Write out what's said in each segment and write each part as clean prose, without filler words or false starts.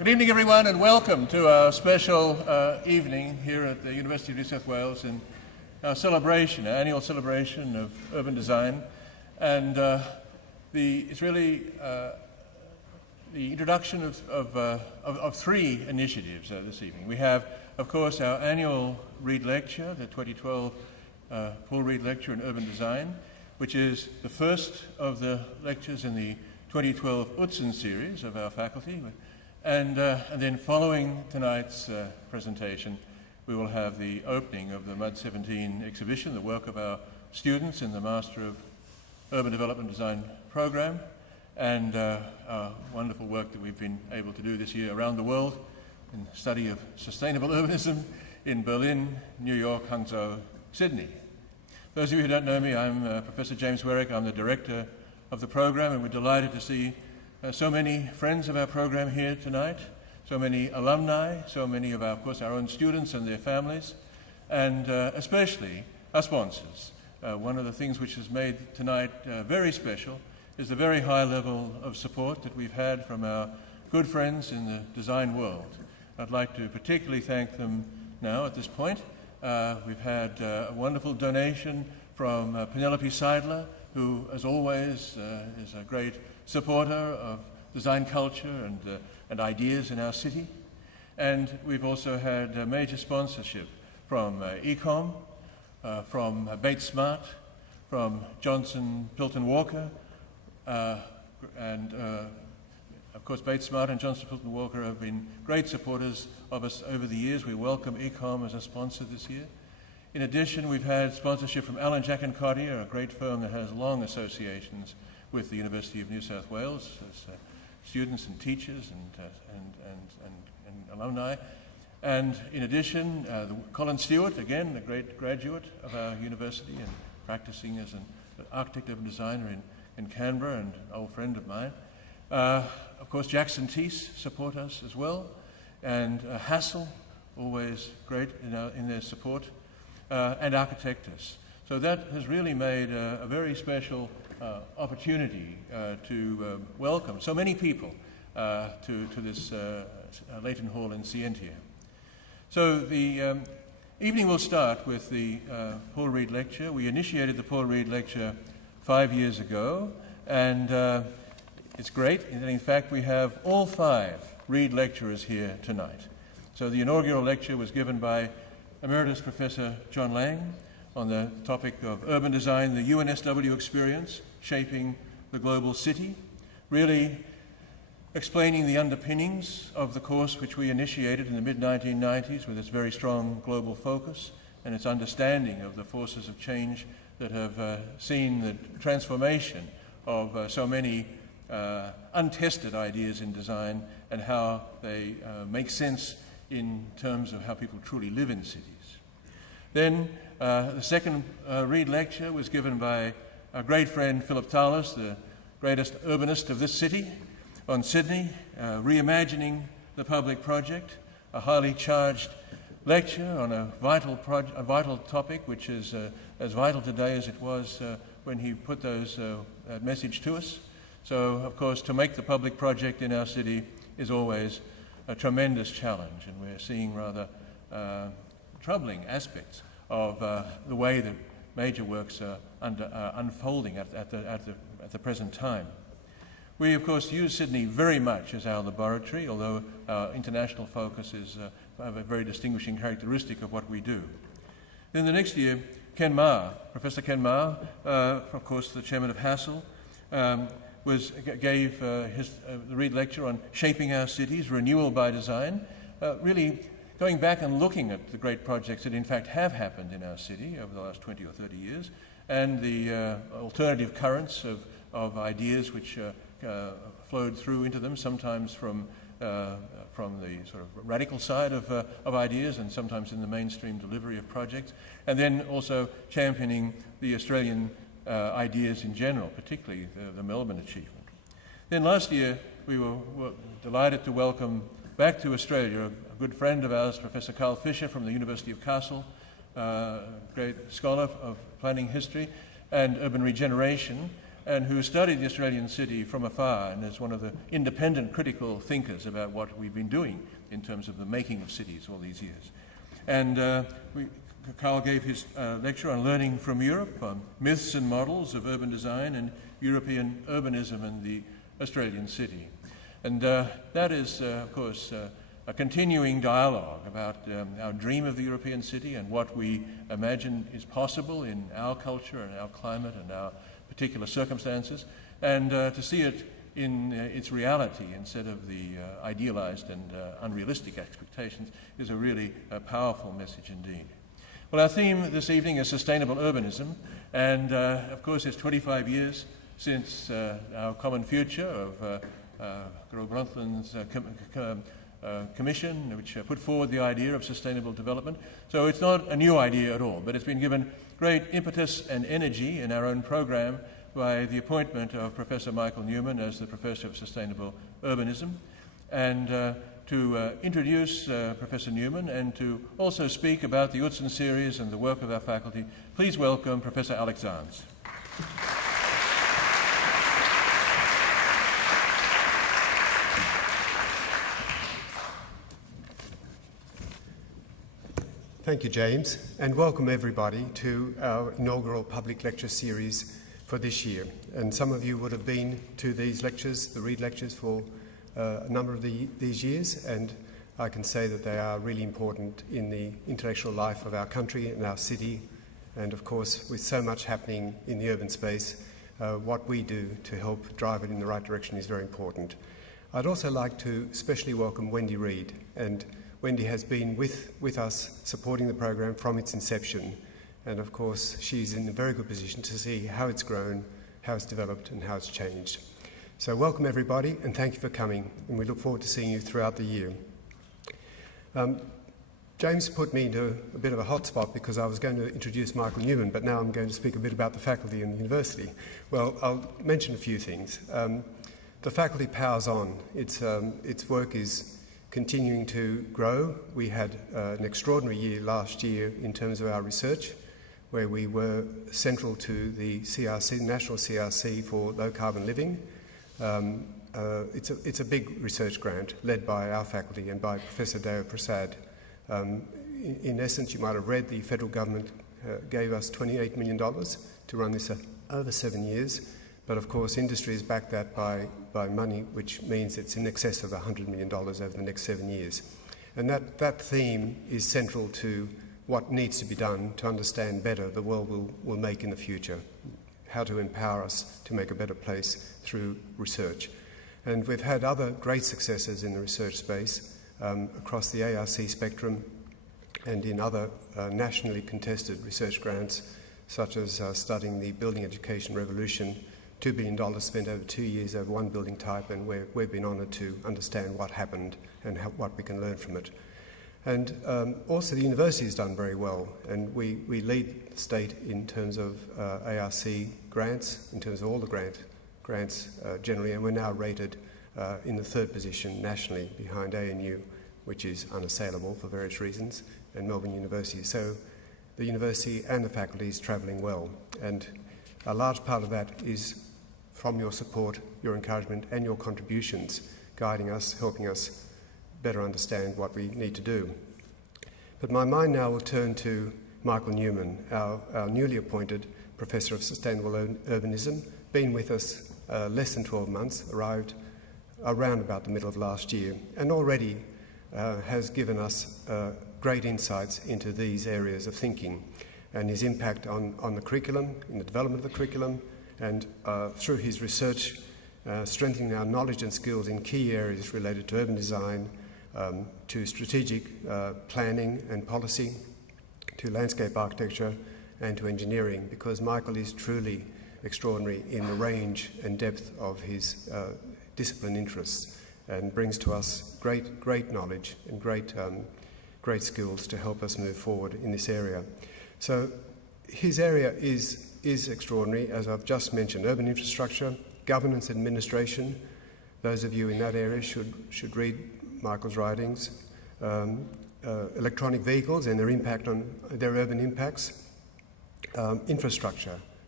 Good evening, everyone, and welcome to our special evening here at the University of New South Wales in our celebration, our annual celebration of urban design. And it's really the introduction of three initiatives this evening. We have, of course, our annual Reid Lecture, the 2012 Paul Reid Lecture in Urban Design, which is the first of the lectures in the 2012 Utzon series of our faculty. And then following tonight's presentation, we will have the opening of the MUD 17 exhibition, the work of our students in the Master of Urban Development Design program, and our wonderful work that we've been able to do this year around the world in the study of sustainable urbanism in Berlin, New York, Hangzhou, Sydney. Those of you who don't know me, I'm Professor James Werrick. I'm the director of the program, and we're delighted to see so many friends of our program here tonight, so many alumni, so many of of course, our own students and their families, and especially our sponsors. One of the things which has made tonight very special is the very high level of support that we've had from our good friends in the design world. I'd like to particularly thank them now at this point. We've had a wonderful donation from Penelope Seidler, who, as always, is a great supporter of design culture and ideas in our city. And we've also had major sponsorship from Ecom, from Bates Smart, from Johnson Pilton Walker, and of course Bates Smart and Johnson Pilton Walker have been great supporters of us over the years. We welcome Ecom as a sponsor this year. In addition, we've had sponsorship from Allen Jack and Cartier, a great firm that has long associations with the University of New South Wales as students and teachers and alumni. And in addition, Colin Stewart, again, a great graduate of our university and practicing as an architect and designer in Canberra and an old friend of mine. Of course, Jackson Teese support us as well, and Hassel, always great in their support, and Architectus. So that has really made a very special opportunity to welcome so many people to this Leighton Hall in Scientia. So the evening will start with the Paul Reid Lecture. We initiated the Paul Reid Lecture 5 years ago, and it's great. In fact, we have all 5 Reid lecturers here tonight. So the inaugural lecture was given by Emeritus Professor John Lang on the topic of urban design, the UNSW experience, shaping the global city, really explaining the underpinnings of the course which we initiated in the mid-1990s with its very strong global focus and its understanding of the forces of change that have seen the transformation of so many untested ideas in design and how they make sense in terms of how people truly live in cities. Then the second Reid Lecture was given by our great friend Philip Tallis, the greatest urbanist of this city, on Sydney, reimagining the public project, a highly charged lecture on a vital topic which is as vital today as it was when he put that message to us. So, of course, to make the public project in our city is always a tremendous challenge, and we're seeing rather troubling aspects of the way that major works are unfolding at the present time. We, of course, use Sydney very much as our laboratory, although our international focus is a very distinguishing characteristic of what we do. Then the next year, Ken Marr, Professor Ken Marr, of course the chairman of Hassel, gave the Reid Lecture on shaping our cities, renewal by design, really going back and looking at the great projects that in fact have happened in our city over the last 20 or 30 years, and the alternative currents of ideas which flowed through into them, sometimes from the sort of radical side of ideas and sometimes in the mainstream delivery of projects, and then also championing the Australian ideas in general, particularly the Melbourne achievement. Then last year we were delighted to welcome back to Australia a good friend of ours, Professor Carl Fisher from the University of Castle, great scholar of planning history and urban regeneration, and who studied the Australian city from afar and is one of the independent critical thinkers about what we've been doing in terms of the making of cities all these years. And Carl gave his lecture on learning from Europe, on myths and models of urban design and European urbanism in the Australian city. And that is, of course, a continuing dialogue about our dream of the European city and what we imagine is possible in our culture and our climate and our particular circumstances, and to see it in its reality instead of the idealized and unrealistic expectations is a really powerful message indeed. Well, our theme this evening is sustainable urbanism, and of course it's 25 years since our common future of Gro Brundtland's commission, which put forward the idea of sustainable development. So it's not a new idea at all, but it's been given great impetus and energy in our own program by the appointment of Professor Michael Newman as the Professor of Sustainable Urbanism. And to introduce Professor Newman and to also speak about the Utzon series and the work of our faculty, please welcome Professor Alex Zarnes. Thank you, James, and welcome everybody to our inaugural public lecture series for this year. And some of you would have been to these lectures, the Reid lectures, for a number of these years, and I can say that they are really important in the intellectual life of our country and our city. And of course, with so much happening in the urban space, what we do to help drive it in the right direction is very important. I'd also like to especially welcome Wendy Reid, and Wendy has been with us supporting the program from its inception, and of course she's in a very good position to see how it's grown, how it's developed and how it's changed. So welcome everybody, and thank you for coming, and we look forward to seeing you throughout the year. James put me into a bit of a hot spot because I was going to introduce Michael Newman, but now I'm going to speak a bit about the faculty and the university. Well, I'll mention a few things. The faculty powers on. Its work is continuing to grow. We had an extraordinary year last year in terms of our research, where we were central to the CRC, National CRC for Low Carbon Living. It's a big research grant led by our faculty and by Professor Deo Prasad. In essence, you might have read the federal government gave us $28 million to run this over 7 years. But of course, industry has backed that by money, which means it's in excess of $100 million over the next 7 years. And that theme is central to what needs to be done to understand better the world we'll make in the future, how to empower us to make a better place through research. And we've had other great successes in the research space across the ARC spectrum and in other nationally contested research grants, such as studying the building education revolution, $2 billion spent over 2 years over one building type, and we've been honoured to understand what happened and what we can learn from it. And also the university has done very well, and we lead the state in terms of ARC grants, in terms of all the grants generally, and we're now rated in the 3rd position nationally behind ANU, which is unassailable for various reasons, and Melbourne University. So the university and the faculty is travelling well, and a large part of that is from your support, your encouragement and your contributions, guiding us, helping us better understand what we need to do. But my mind now will turn to Michael Newman, our newly appointed Professor of Sustainable Urbanism, been with us less than 12 months, arrived around about the middle of last year, and already has given us great insights into these areas of thinking and his impact on the curriculum, in the development of the curriculum, and through his research, strengthening our knowledge and skills in key areas related to urban design, to strategic planning and policy, to landscape architecture, and to engineering, because Michael is truly extraordinary in the range and depth of his discipline interests, and brings to us great knowledge and great skills to help us move forward in this area. So his area is extraordinary, as I've just mentioned: urban infrastructure, governance, administration. Those of you in that area should read Michael's writings. Electronic vehicles and their impact on their urban impacts. Infrastructure,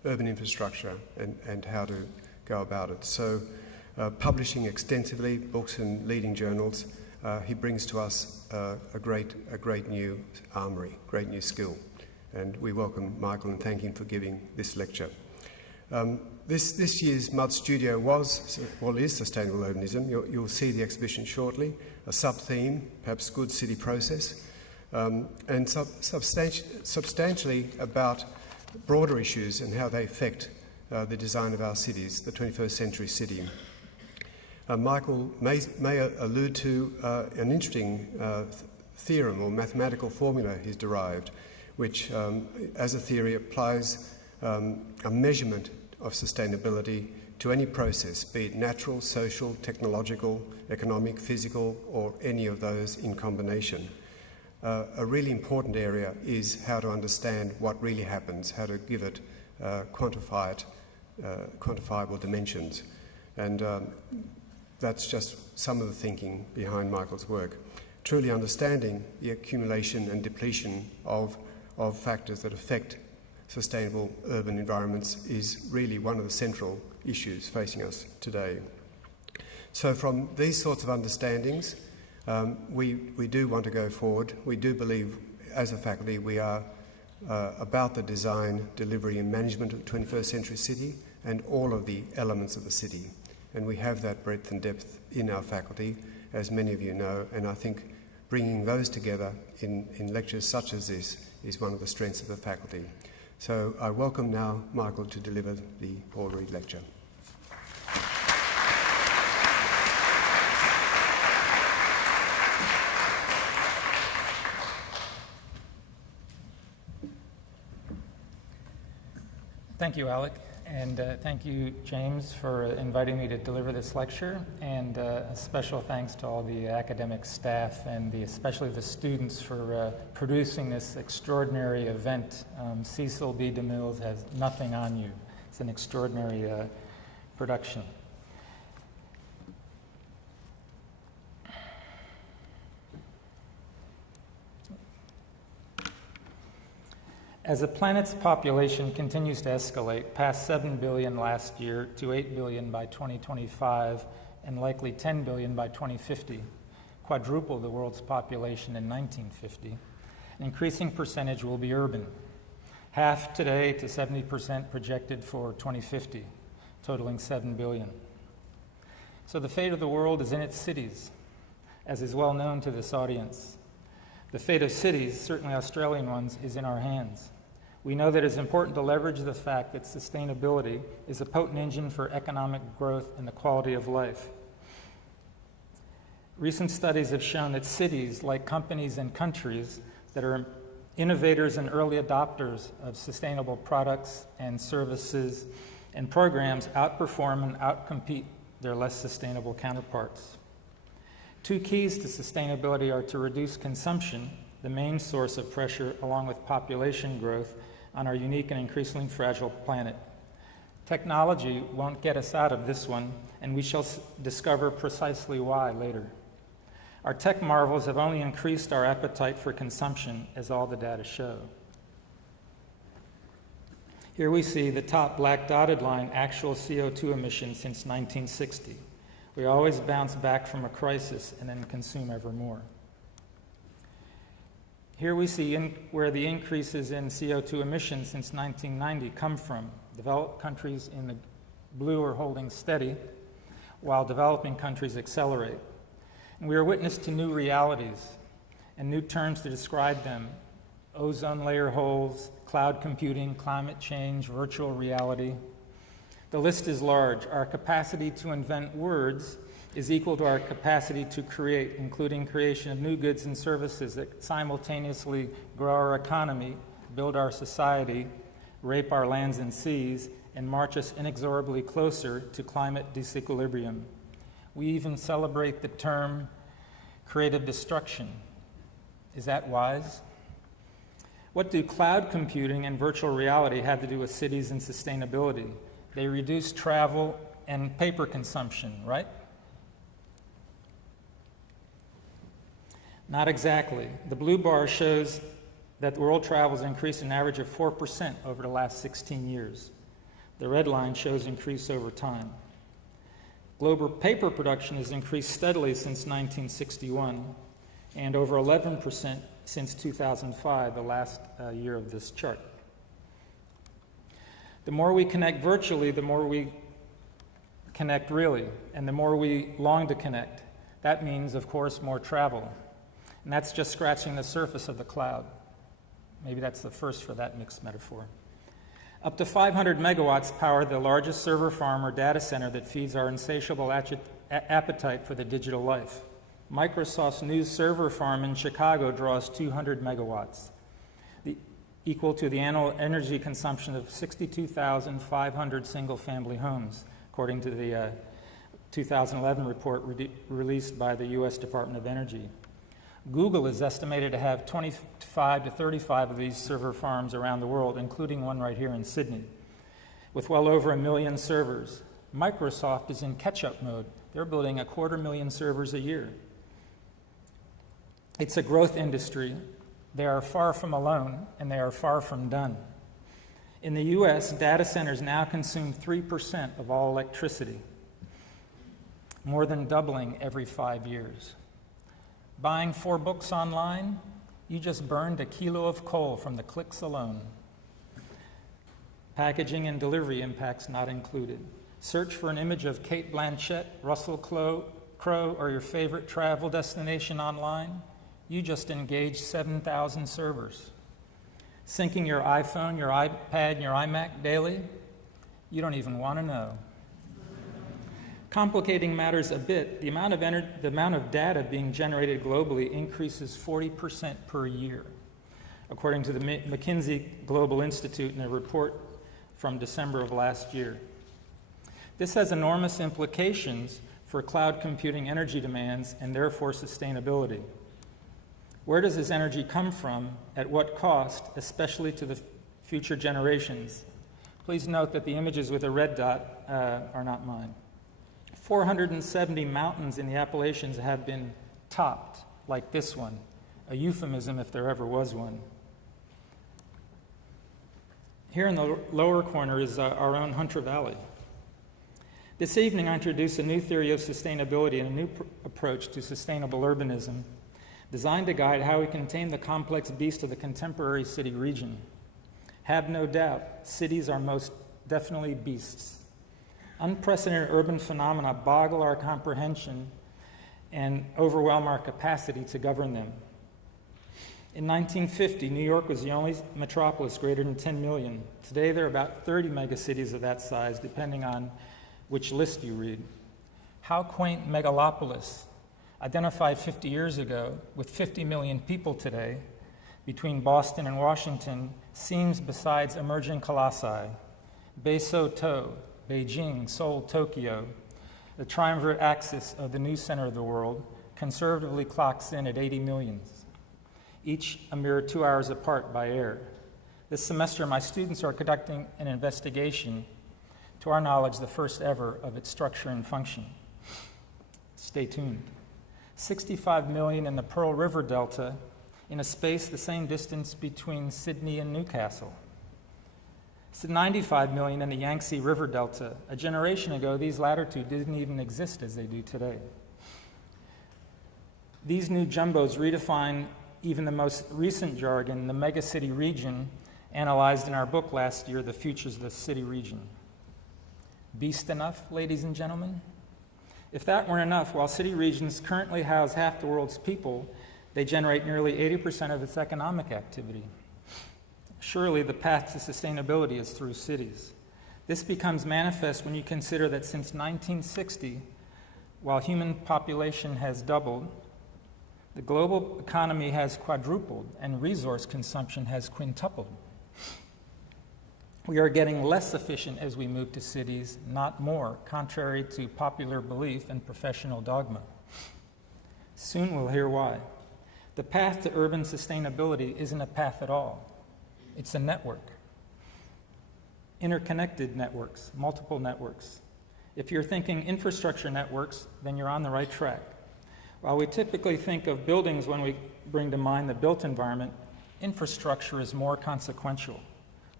urban infrastructure and how to go about it. So publishing extensively, books in leading journals, he brings to us a great new armoury, great new skill. And we welcome Michael and thank him for giving this lecture. This year's Mud Studio is sustainable urbanism. You'll see the exhibition shortly, a sub-theme, perhaps good city process, and substantially about broader issues and how they affect the design of our cities, the 21st century city. Michael may allude to an interesting theorem or mathematical formula he's derived, which, as a theory, applies a measurement of sustainability to any process, be it natural, social, technological, economic, physical, or any of those in combination. A really important area is how to understand what really happens, how to give it quantifiable dimensions. And that's just some of the thinking behind Michael's work. Truly understanding the accumulation and depletion of factors that affect sustainable urban environments is really one of the central issues facing us today. So from these sorts of understandings, we do want to go forward. We do believe, as a faculty, we are about the design, delivery and management of the 21st century city and all of the elements of the city. And we have that breadth and depth in our faculty, as many of you know, and I think bringing those together in lectures such as this is one of the strengths of the faculty. So I welcome now Michael to deliver the Paul Reid lecture. Thank you, Alec, and thank you, James, for inviting me to deliver this lecture, and a special thanks to all the academic staff and especially the students for producing this extraordinary event. Cecil B. DeMille has nothing on you. It's an extraordinary production. As the planet's population continues to escalate, past 7 billion last year to 8 billion by 2025, and likely 10 billion by 2050, quadruple the world's population in 1950, an increasing percentage will be urban, half today to 70% projected for 2050, totaling 7 billion. So the fate of the world is in its cities, as is well known to this audience. The fate of cities, certainly Australian ones, is in our hands. We know that it's important to leverage the fact that sustainability is a potent engine for economic growth and the quality of life. Recent studies have shown that cities, like companies and countries that are innovators and early adopters of sustainable products and services and programs, outperform and outcompete their less sustainable counterparts. Two keys to sustainability are to reduce consumption, the main source of pressure along with population growth on our unique and increasingly fragile planet. Technology won't get us out of this one, and we shall discover precisely why later. Our tech marvels have only increased our appetite for consumption, as all the data show. Here we see the top black dotted line, actual CO2 emissions since 1960. We always bounce back from a crisis and then consume ever more. Here we see where the increases in CO2 emissions since 1990 come from. Developed countries in the blue are holding steady, while developing countries accelerate. And we are witness to new realities and new terms to describe them: ozone layer holes, cloud computing, climate change, virtual reality. The list is large. Our capacity to invent words is equal to our capacity to create, including creation of new goods and services that simultaneously grow our economy, build our society, rape our lands and seas, and march us inexorably closer to climate disequilibrium. We even celebrate the term creative destruction. Is that wise? What do cloud computing and virtual reality have to do with cities and sustainability? They reduce travel and paper consumption, right? Not exactly. The blue bar shows that world travel has increased an average of 4% over the last 16 years. The red line shows increase over time. Global paper production has increased steadily since 1961 and over 11% since 2005, the last year of this chart. The more we connect virtually, the more we connect really, and the more we long to connect. That means, of course, more travel. And that's just scratching the surface of the cloud. Maybe that's the first for that mixed metaphor. Up to 500 megawatts power the largest server farm or data center that feeds our insatiable appetite for the digital life. Microsoft's new server farm in Chicago draws 200 megawatts, equal to the annual energy consumption of 62,500 single-family homes, according to the 2011 report released by the U.S. Department of Energy. Google is estimated to have 25 to 35 of these server farms around the world, including one right here in Sydney, with well over 1 million servers. Microsoft is in catch-up mode. They're building 250,000 servers a year. It's a growth industry. They are far from alone, and they are far from done. In the U.S., data centers now consume 3% of all electricity, more than doubling every 5 years. Buying 4 books online, you just burned 1 kilo of coal from the clicks alone. Packaging and delivery impacts not included. Search for an image of Cate Blanchett, Russell Crowe, or your favorite travel destination online. You just engaged 7,000 servers. Syncing your iPhone, your iPad, and your iMac daily? You don't even want to know. Complicating matters a bit, the amount of data being generated globally increases 40% per year, according to the McKinsey Global Institute in a report from December of last year. This has enormous implications for cloud computing energy demands and therefore sustainability. Where does this energy come from, at what cost, especially to the future generations? Please note that the images with a red dot are not mine. 470 mountains in the Appalachians have been topped, like this one, a euphemism if there ever was one. Here in the lower corner is our own Hunter Valley. This evening I introduce a new theory of sustainability and a new approach to sustainable urbanism, designed to guide how we can tame the complex beast of the contemporary city region. Have no doubt, cities are most definitely beasts. Unprecedented urban phenomena boggle our comprehension and overwhelm our capacity to govern them. In 1950, New York was the only metropolis greater than 10 million. Today, there are about 30 megacities of that size, depending on which list you read. How quaint megalopolis, identified 50 years ago, with 50 million people today, between Boston and Washington, seems besides emerging colossi, Beisoto, Beijing, Seoul, Tokyo, the triumvirate axis of the new center of the world, conservatively clocks in at 80 million, each a mere 2 hours apart by air. This semester, my students are conducting an investigation, to our knowledge, the first ever of its structure and function. Stay tuned. 65 million in the Pearl River Delta, in a space the same distance between Sydney and Newcastle. 95 million in the Yangtze River Delta. A generation ago, these latter two didn't even exist as they do today. These new jumbos redefine even the most recent jargon, the megacity region, analyzed in our book last year, The Futures of the City Region. Beast enough, ladies and gentlemen? If that weren't enough, while city regions currently house half the world's people, they generate nearly 80% of its economic activity. Surely the path to sustainability is through cities. This becomes manifest when you consider that since 1960, while human population has doubled, the global economy has quadrupled and resource consumption has quintupled. We are getting less efficient as we move to cities, not more, contrary to popular belief and professional dogma. Soon we'll hear why. The path to urban sustainability isn't a path at all. It's a network. Interconnected networks, multiple networks. If you're thinking infrastructure networks, then you're on the right track. While we typically think of buildings when we bring to mind the built environment, infrastructure is more consequential.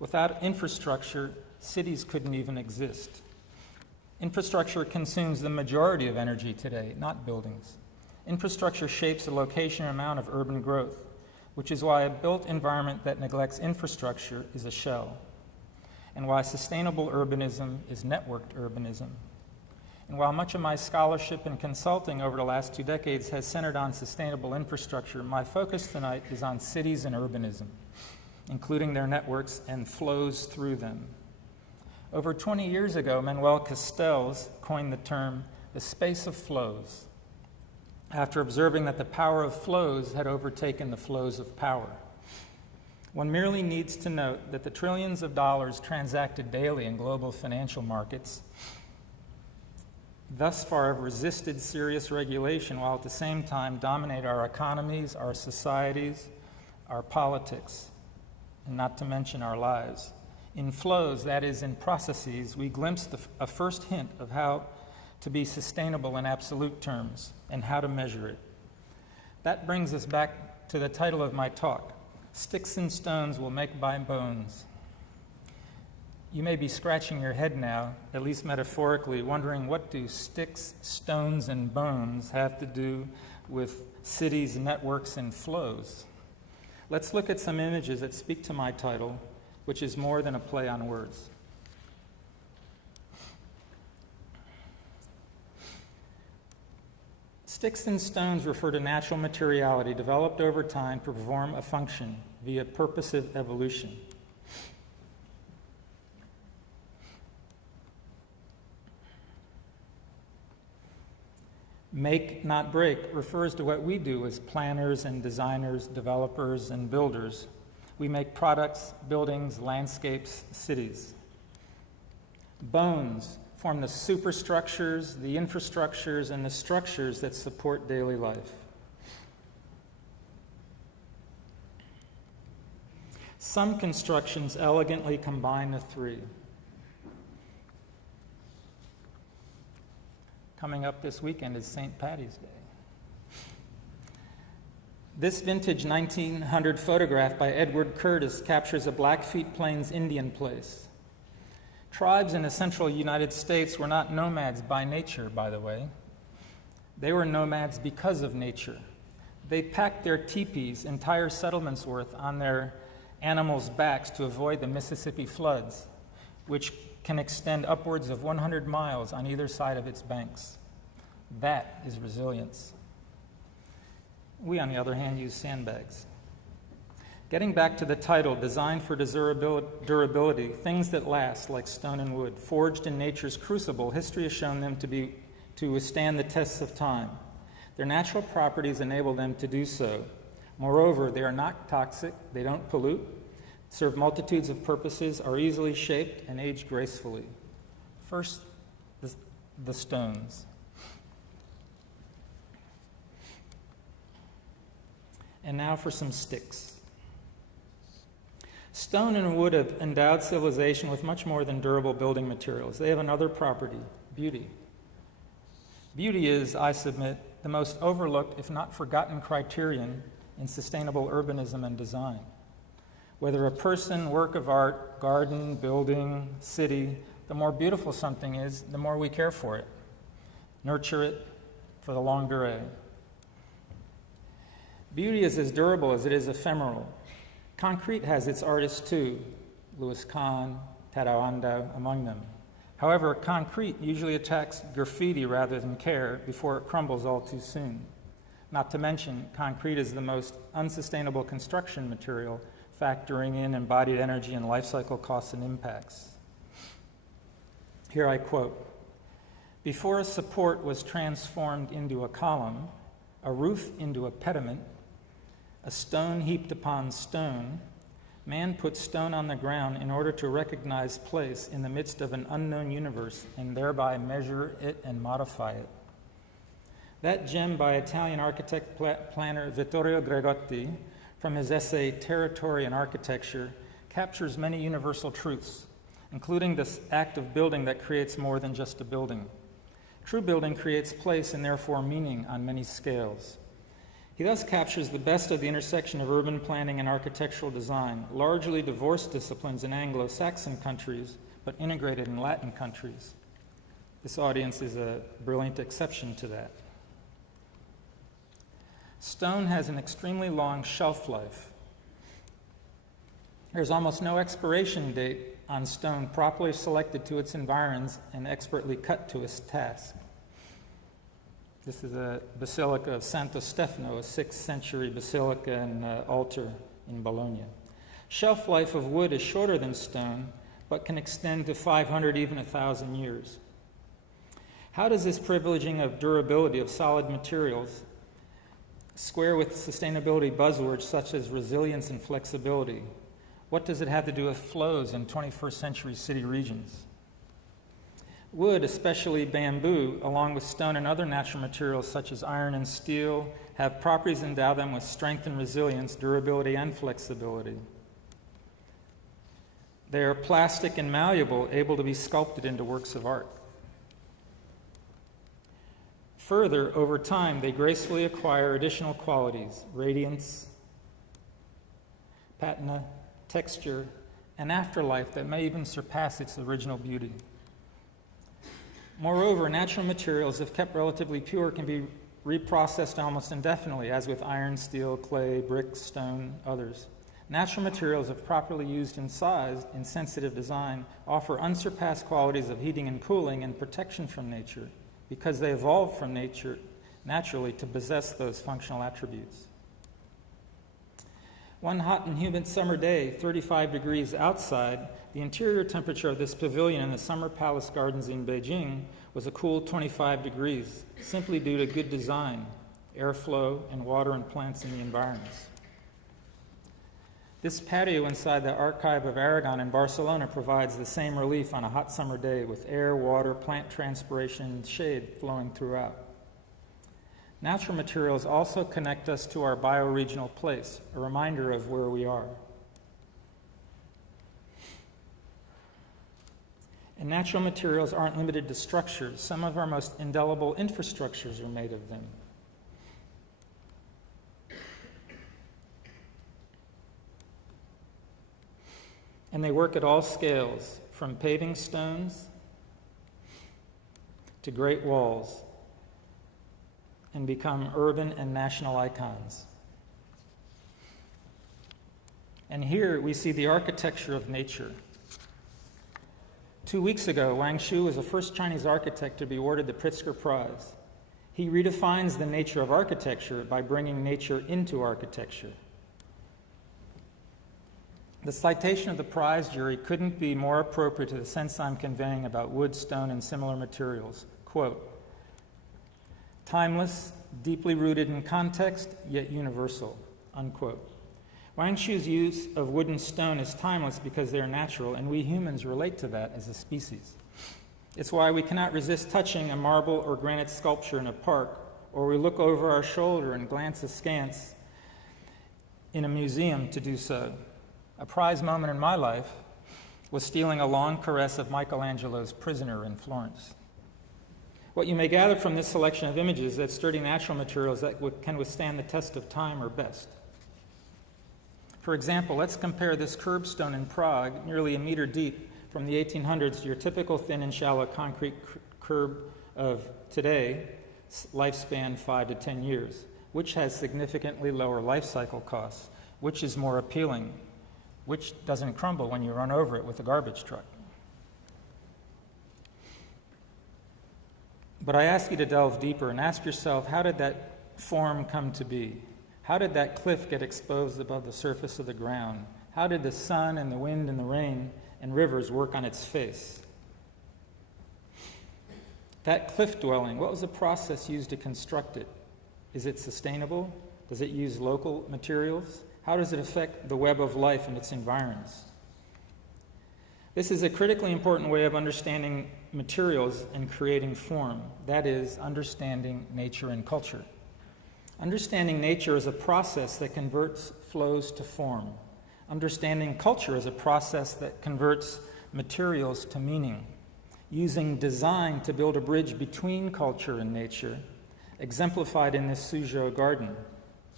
Without infrastructure, cities couldn't even exist. Infrastructure consumes the majority of energy today, not buildings. Infrastructure shapes the location and amount of urban growth, which is why a built environment that neglects infrastructure is a shell, and why sustainable urbanism is networked urbanism. And while much of my scholarship and consulting over the last 2 decades has centered on sustainable infrastructure, my focus tonight is on cities and urbanism, including their networks and flows through them. Over 20 years ago, Manuel Castells coined the term the space of flows, after observing that the power of flows had overtaken the flows of power. One merely needs to note that the trillions of dollars transacted daily in global financial markets thus far have resisted serious regulation while at the same time dominate our economies, our societies, our politics, and not to mention our lives. In flows, that is, in processes, we glimpsed a first hint of how to be sustainable in absolute terms and how to measure it. That brings us back to the title of my talk, Sticks and Stones Will Make by Bones. You may be scratching your head now, at least metaphorically, wondering what do sticks, stones, and bones have to do with cities, networks, and flows? Let's look at some images that speak to my title, which is more than a play on words. Sticks and stones refer to natural materiality developed over time to perform a function via purposive evolution. Make, not break, refers to what we do as planners and designers, developers and builders. We make products, buildings, landscapes, cities. Bones form the superstructures, the infrastructures, and the structures that support daily life. Some constructions elegantly combine the three. Coming up this weekend is St. Paddy's Day. This vintage 1900 photograph by Edward Curtis captures a Blackfeet Plains Indian place. Tribes in the central United States were not nomads by nature, by the way. They were nomads because of nature. They packed their teepees, entire settlements worth, on their animals' backs to avoid the Mississippi floods, which can extend upwards of 100 miles on either side of its banks. That is resilience. We, on the other hand, use sandbags. Getting back to the title, designed for durability, things that last, like stone and wood, forged in nature's crucible, history has shown them to withstand the tests of time. Their natural properties enable them to do so. Moreover, they are not toxic, they don't pollute, serve multitudes of purposes, are easily shaped, and age gracefully. First, the stones. And now for some sticks. Stone and wood have endowed civilization with much more than durable building materials. They have another property, beauty. Beauty is, I submit, the most overlooked, if not forgotten, criterion in sustainable urbanism and design. Whether a person, work of art, garden, building, city, the more beautiful something is, the more we care for it, nurture it for the longue durée. Beauty is as durable as it is ephemeral. Concrete has its artists too, Louis Kahn, Tadawanda among them. However, concrete usually attacks graffiti rather than care before it crumbles all too soon. Not to mention, concrete is the most unsustainable construction material, factoring in embodied energy and life cycle costs and impacts. Here I quote, "Before a support was transformed into a column, a roof into a pediment, a stone heaped upon stone, man put stone on the ground in order to recognize place in the midst of an unknown universe and thereby measure it and modify it." That gem by Italian architect planner Vittorio Gregotti from his essay Territory and Architecture captures many universal truths, including this act of building that creates more than just a building. True building creates place and therefore meaning on many scales. He thus captures the best of the intersection of urban planning and architectural design, largely divorced disciplines in Anglo-Saxon countries, but integrated in Latin countries. This audience is a brilliant exception to that. Stone has an extremely long shelf life. There's almost no expiration date on stone properly selected to its environs and expertly cut to its task. This is a basilica of Santo Stefano, a 6th century basilica and altar in Bologna. Shelf life of wood is shorter than stone, but can extend to 500, even 1,000 years. How does this privileging of durability of solid materials square with sustainability buzzwords such as resilience and flexibility? What does it have to do with flows in 21st century city regions? Wood, especially bamboo, along with stone and other natural materials such as iron and steel, have properties endow them with strength and resilience, durability and flexibility. They are plastic and malleable, able to be sculpted into works of art. Further, over time, they gracefully acquire additional qualities: radiance, patina, texture, and afterlife that may even surpass its original beauty. Moreover, natural materials, if kept relatively pure, can be reprocessed almost indefinitely, as with iron, steel, clay, brick, stone, others. Natural materials, if properly used and sized in sensitive design, offer unsurpassed qualities of heating and cooling and protection from nature, because they evolved from nature naturally to possess those functional attributes. One hot and humid summer day, 35 degrees outside, the interior temperature of this pavilion in the Summer Palace Gardens in Beijing was a cool 25 degrees, simply due to good design, airflow, and water and plants in the environs. This patio inside the Archive of Aragon in Barcelona provides the same relief on a hot summer day, with air, water, plant transpiration, and shade flowing throughout. Natural materials also connect us to our bioregional place, a reminder of where we are. And natural materials aren't limited to structures. Some of our most indelible infrastructures are made of them. And they work at all scales, from paving stones to great walls, and become urban and national icons. And here we see the architecture of nature. 2 weeks ago, Wang Shu was the first Chinese architect to be awarded the Pritzker Prize. He redefines the nature of architecture by bringing nature into architecture. The citation of the prize jury couldn't be more appropriate to the sense I'm conveying about wood, stone, and similar materials. Quote, timeless, deeply rooted in context, yet universal, unquote. Wang Shu's use of wood and stone is timeless because they are natural, and we humans relate to that as a species. It's why we cannot resist touching a marble or granite sculpture in a park, or we look over our shoulder and glance askance in a museum to do so. A prize moment in my life was stealing a long caress of Michelangelo's Prisoner in Florence. What you may gather from this selection of images is that sturdy natural materials that can withstand the test of time are best. For example, let's compare this curbstone in Prague, nearly a meter deep, from the 1800s to your typical thin and shallow concrete curb of today, lifespan 5 to 10 years. Which has significantly lower life cycle costs? Which is more appealing? Which doesn't crumble when you run over it with a garbage truck? But I ask you to delve deeper and ask yourself, how did that form come to be? How did that cliff get exposed above the surface of the ground? How did the sun and the wind and the rain and rivers work on its face? That cliff dwelling, what was the process used to construct it? Is it sustainable? Does it use local materials? How does it affect the web of life and its environs? This is a critically important way of understanding materials and creating form. That is, understanding nature and culture. Understanding nature is a process that converts flows to form. Understanding culture is a process that converts materials to meaning. Using design to build a bridge between culture and nature, exemplified in this Suzhou garden.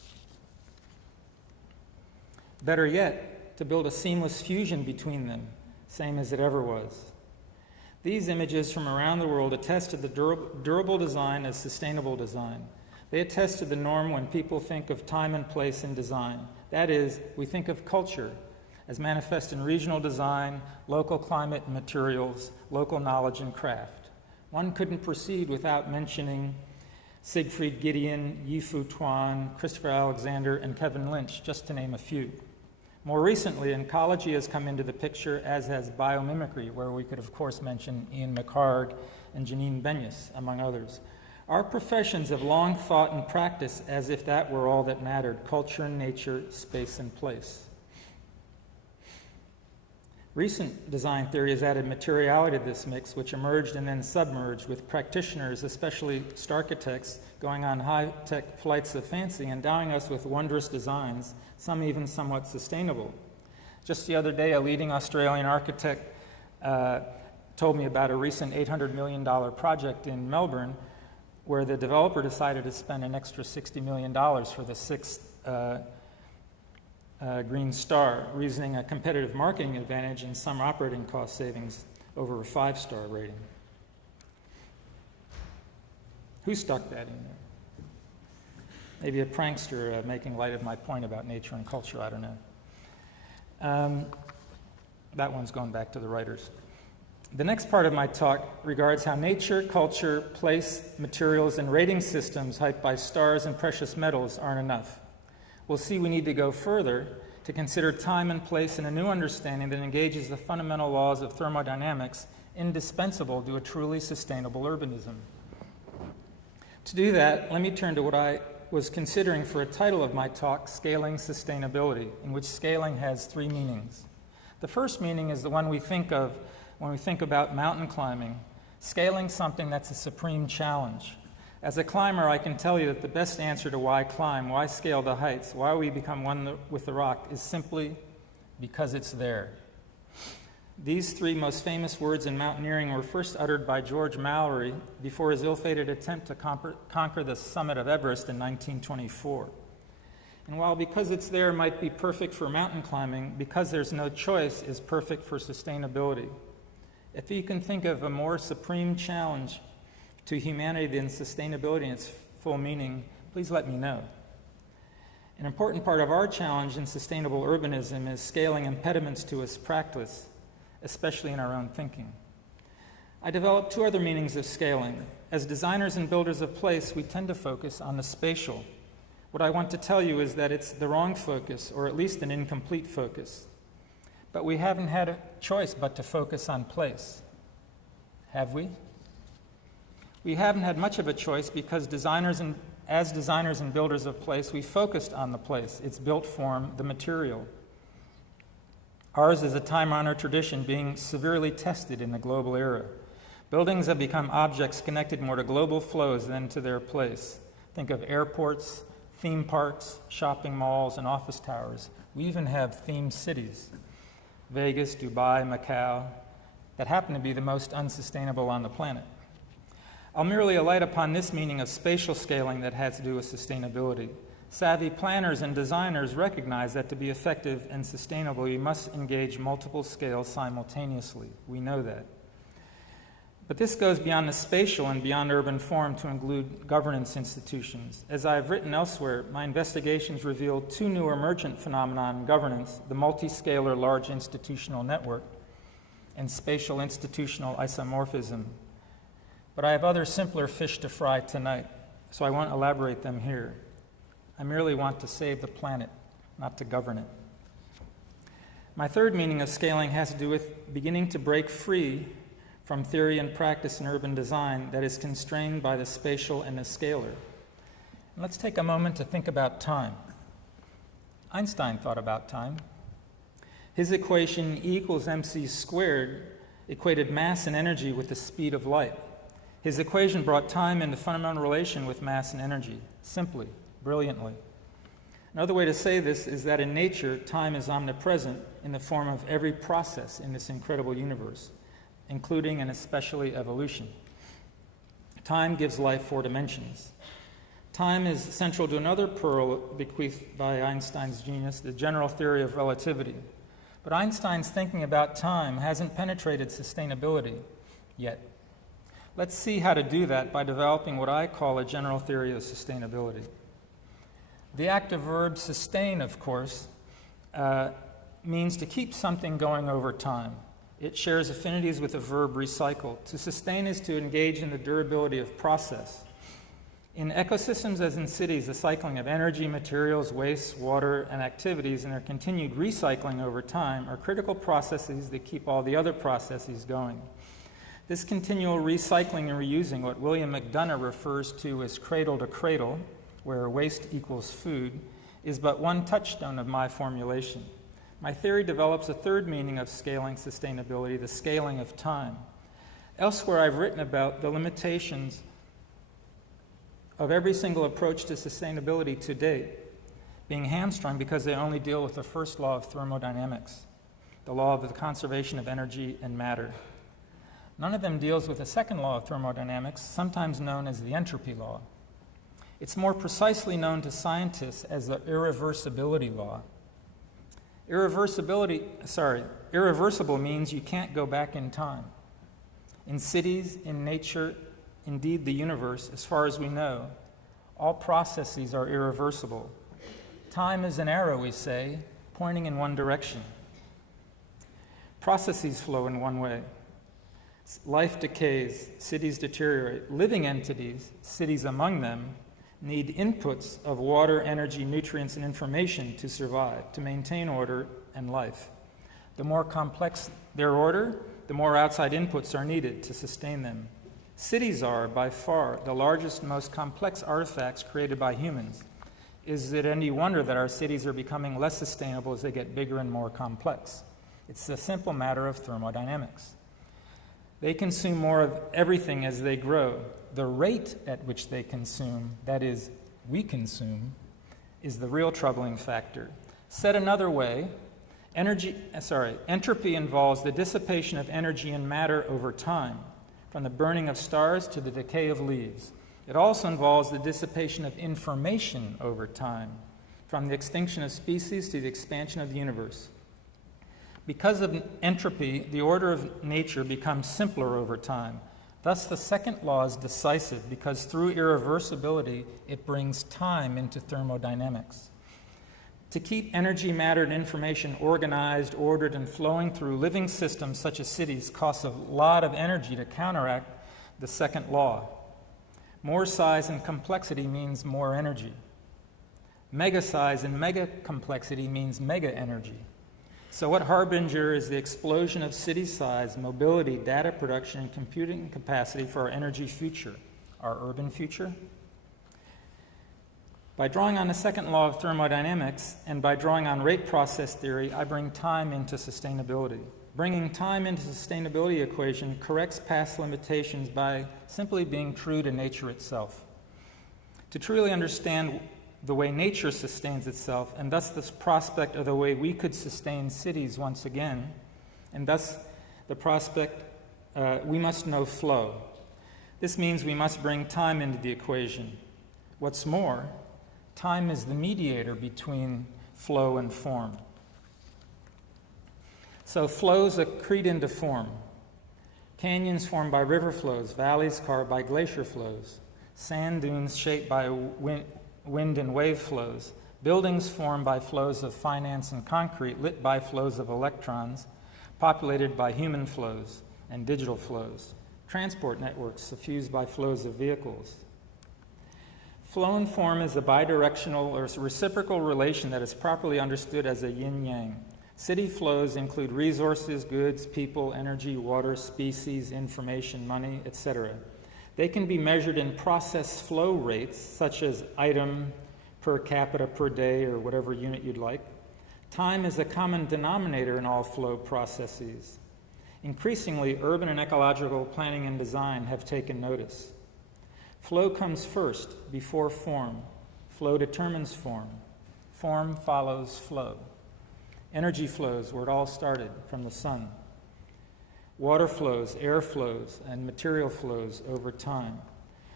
Better yet, to build a seamless fusion between them, same as it ever was. These images from around the world attest to the durable design as sustainable design. They attest to the norm when people think of time and place in design. That is, we think of culture as manifest in regional design, local climate and materials, local knowledge and craft. One couldn't proceed without mentioning Siegfried Gideon, Yi-Fu Tuan, Christopher Alexander, and Kevin Lynch, just to name a few. More recently, ecology has come into the picture, as has biomimicry, where we could, of course, mention Ian McHarg and Janine Benyus, among others. Our professions have long thought and practiced as if that were all that mattered: culture and nature, space and place. Recent design theory has added materiality to this mix, which emerged and then submerged, with practitioners, especially starchitects, going on high-tech flights of fancy, endowing us with wondrous designs, some even somewhat sustainable. Just the other day, a leading Australian architect told me about a recent $800 million project in Melbourne where the developer decided to spend an extra $60 million for the sixth Green Star, reasoning a competitive marketing advantage and some operating cost savings over a 5-star rating. Who stuck that in there? Maybe a prankster making light of my point about nature and culture, I don't know. That one's going back to the writers. The next part of my talk regards how nature, culture, place, materials, and rating systems hyped by stars and precious metals aren't enough. We'll see we need to go further to consider time and place in a new understanding that engages the fundamental laws of thermodynamics indispensable to a truly sustainable urbanism. To do that, let me turn to what I was considering for a title of my talk, Scaling Sustainability, in which scaling has 3 meanings. The first meaning is the one we think of when we think about mountain climbing, scaling something that's a supreme challenge. As a climber, I can tell you that the best answer to why climb, why scale the heights, why we become one with the rock is simply because it's there. These 3 most famous words in mountaineering were first uttered by George Mallory before his ill-fated attempt to conquer the summit of Everest in 1924. And while because it's there might be perfect for mountain climbing, because there's no choice is perfect for sustainability. If you can think of a more supreme challenge to humanity than sustainability in its full meaning, please let me know. An important part of our challenge in sustainable urbanism is scaling impediments to its practice, especially in our own thinking. I developed 2 other meanings of scaling. As designers and builders of place, we tend to focus on the spatial. What I want to tell you is that it's the wrong focus, or at least an incomplete focus. But we haven't had a choice but to focus on place. Have we? We haven't had much of a choice because as designers and builders of place, we focused on the place, its built form, the material. Ours is a time-honored tradition being severely tested in the global era. Buildings have become objects connected more to global flows than to their place. Think of airports, theme parks, shopping malls, and office towers. We even have themed cities, Vegas, Dubai, Macau, that happen to be the most unsustainable on the planet. I'll merely alight upon this meaning of spatial scaling that has to do with sustainability. Savvy planners and designers recognize that to be effective and sustainable, you must engage multiple scales simultaneously. We know that. But this goes beyond the spatial and beyond urban form to include governance institutions. As I've written elsewhere, my investigations reveal 2 new emergent phenomena in governance: the multi-scalar large institutional network and spatial institutional isomorphism. But I have other simpler fish to fry tonight, so I won't elaborate them here. I merely want to save the planet, not to govern it. My third meaning of scaling has to do with beginning to break free from theory and practice in urban design that is constrained by the spatial and the scalar. And let's take a moment to think about time. Einstein thought about time. His equation E equals mc squared equated mass and energy with the speed of light. His equation brought time into fundamental relation with mass and energy, simply, brilliantly. Another way to say this is that in nature, time is omnipresent in the form of every process in this incredible universe, including and especially evolution. Time gives life 4 dimensions. Time is central to another pearl bequeathed by Einstein's genius, the general theory of relativity. But Einstein's thinking about time hasn't penetrated sustainability yet. Let's see how to do that by developing what I call a general theory of sustainability. The active verb sustain, of course, means to keep something going over time. It shares affinities with the verb recycle. To sustain is to engage in the durability of process. In ecosystems, as in cities, the cycling of energy, materials, waste, water, and activities and their continued recycling over time are critical processes that keep all the other processes going. This continual recycling and reusing, what William McDonough refers to as cradle to cradle, where waste equals food, is but one touchstone of my formulation. My theory develops a third meaning of scaling sustainability, the scaling of time. Elsewhere, I've written about the limitations of every single approach to sustainability to date being hamstrung because they only deal with the first law of thermodynamics, the law of the conservation of energy and matter. None of them deals with the second law of thermodynamics, sometimes known as the entropy law. It's more precisely known to scientists as the irreversibility law. Irreversible means you can't go back in time. In cities, in nature, indeed the universe, as far as we know, all processes are irreversible. Time is an arrow, we say, pointing in one direction. Processes flow in one way. Life decays, cities deteriorate. Living entities, cities among them, need inputs of water, energy, nutrients, and information to survive, to maintain order and life. The more complex their order, the more outside inputs are needed to sustain them. Cities are, by far, the largest, most complex artifacts created by humans. Is it any wonder that our cities are becoming less sustainable as they get bigger and more complex? It's a simple matter of thermodynamics. They consume more of everything as they grow. The rate at which they consume, that is, we consume, is the real troubling factor. Said another way, entropy involves the dissipation of energy and matter over time, from the burning of stars to the decay of leaves. It also involves the dissipation of information over time, from the extinction of species to the expansion of the universe. Because of entropy, the order of nature becomes simpler over time. Thus, the second law is decisive because through irreversibility, it brings time into thermodynamics. To keep energy, matter, and information organized, ordered, and flowing through living systems such as cities costs a lot of energy to counteract the second law. More size and complexity means more energy. Mega size and mega complexity means mega energy. So what harbinger is the explosion of city size, mobility, data production, and computing capacity for our energy future, our urban future? By drawing on the second law of thermodynamics and by drawing on rate process theory, I bring time into sustainability. Bringing time into the sustainability equation corrects past limitations by simply being true to nature itself. To truly understand the way nature sustains itself, and thus this prospect of the way we could sustain cities once again, and thus the prospect we must know flow. This means we must bring time into the equation. What's more, time is the mediator between flow and form. So flows accrete into form. Canyons formed by river flows, valleys carved by glacier flows, sand dunes shaped by wind and wave flows, buildings formed by flows of finance and concrete lit by flows of electrons, populated by human flows and digital flows, transport networks suffused by flows of vehicles. Flow and form is a bidirectional or reciprocal relation that is properly understood as a yin-yang. City flows include resources, goods, people, energy, water, species, information, money, etc. They can be measured in process flow rates, such as item per capita per day or whatever unit you'd like. Time is a common denominator in all flow processes. Increasingly, urban and ecological planning and design have taken notice. Flow comes first, before form. Flow determines form. Form follows flow. Energy flows where it all started, from the sun. Water flows, air flows, and material flows over time.